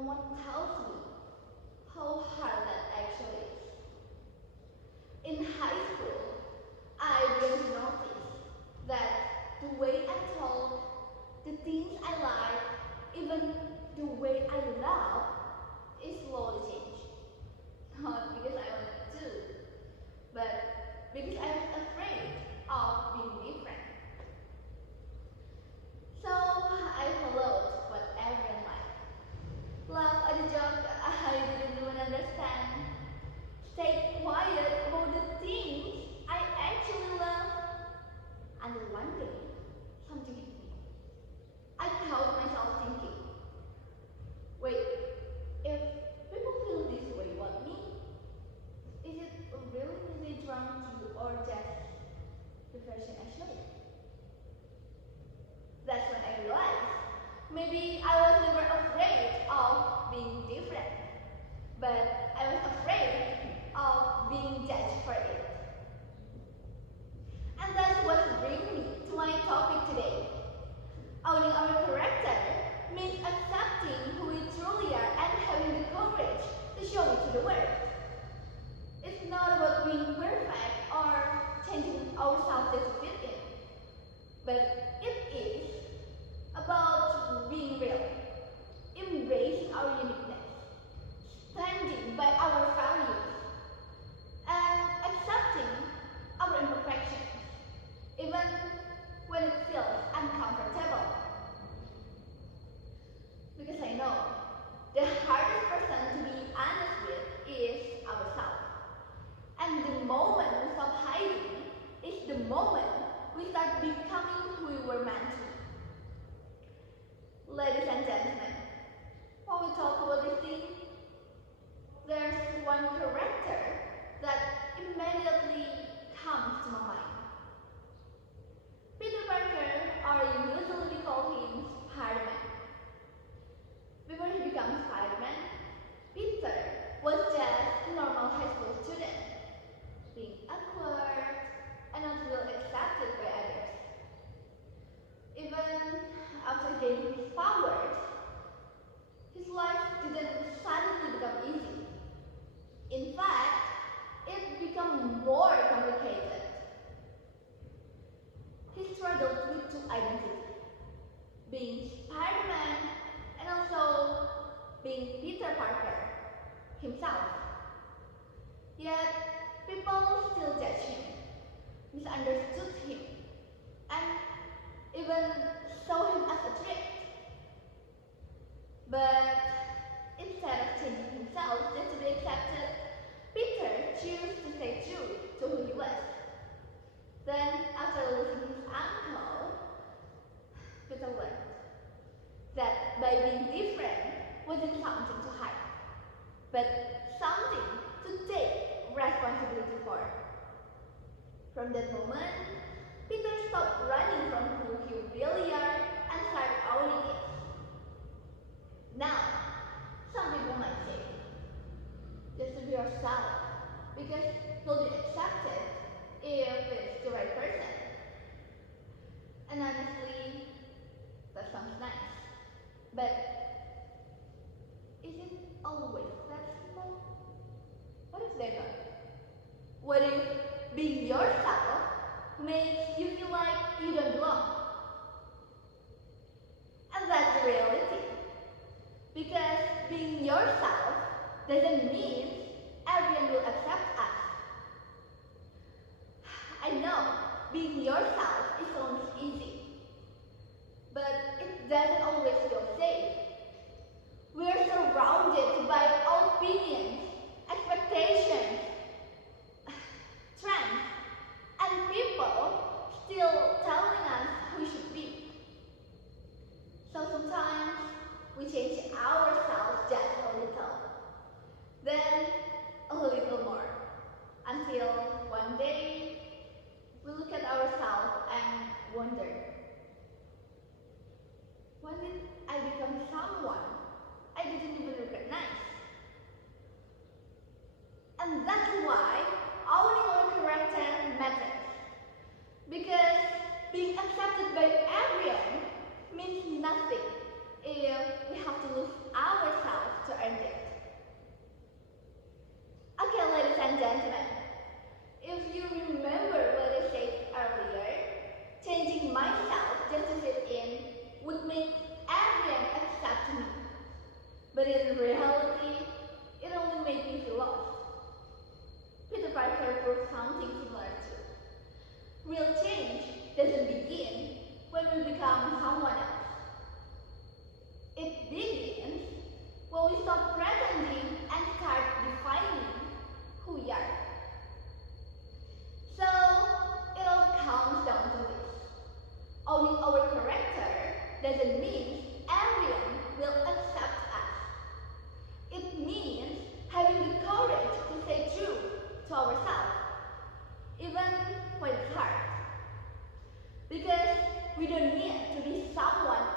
no one tells me how hard that actually is. In high school, I began to notice that the way I talk, the things I like, even the way I love is slowly changing. Not because I wanted to, but because I was afraid of being different. So I followed what everyone liked. Laugh at the joke I didn't even understand. Stay quiet about the things I actually love. Until one day, something hit me. I caught myself thinking, wait, if people feel this way about me, is it really they drawn to or just the version I show? That's when I realized maybe I was never afraid of being different, but I was afraid of being judged for it. And that's what brings me to my topic today. Owning our character means accepting who we truly are and having the courage to show it to the world. It's not about being perfect or changing ourselves to fit in, but it is about being real, embracing our uniqueness, standing by our values, and accepting our imperfections, even when it feels uncomfortable. Because I know the hardest person to be honest with is ourselves. And the moment we stop hiding is the moment we start becoming who we were meant to be. Ladies and gentlemen, when we talk about this thing, there's one character that immediately comes to my mind. Peter Parker, or usually we call him Spider-Man. Before he becomes Spider-Man, Peter was just a normal high school student, being awkward and not really accepted by others. Even after gaining his powers, his life didn't suddenly become easy. In fact, it became more complicated. He struggled with two identities, being Spider-Man and also being Peter Parker himself. Yet, people still judged him, misunderstood him, and even saw him as a threat. But instead of changing himself just to be accepted, Peter chose to stay true to who he was. Then, after losing his uncle, Peter learned that by being different wasn't something to hide, but something to take responsibility for. From that moment, Peter stopped running from who he really are and started owning it. Now, some people might say, just to be yourself, because you'll be accepted if it's the right person. And honestly, that sounds nice. But is it always that simple? What if they're not? What if being yourself makes you feel like you don't belong? And that's the reality. Because being yourself doesn't mean everyone will accept us. I know being yourself sounds easy, but it doesn't always feel safe. We're surrounded by opinions, expectations, trends, and people still telling us who we should be. So sometimes we change ourselves just a little, then a little more, until one day we look at ourselves and wonder, when did I become someone I didn't even recognize? And that's why owning our character matters. Because being accepted by everyone means nothing if we have to lose ourselves earned it. Okay, ladies and gentlemen, if you remember what I said earlier, changing myself just to fit in would make everyone accept me. But in reality, it only made me feel lost. Peter Parker proved something similar too. Real change doesn't begin when we become someone else. It begins when we stop pretending and start defining who we are. So, it all comes down to this. Owning our character doesn't mean everyone will accept us. It means having the courage to stay true to ourselves, even when it's hard. Because we don't need to be someone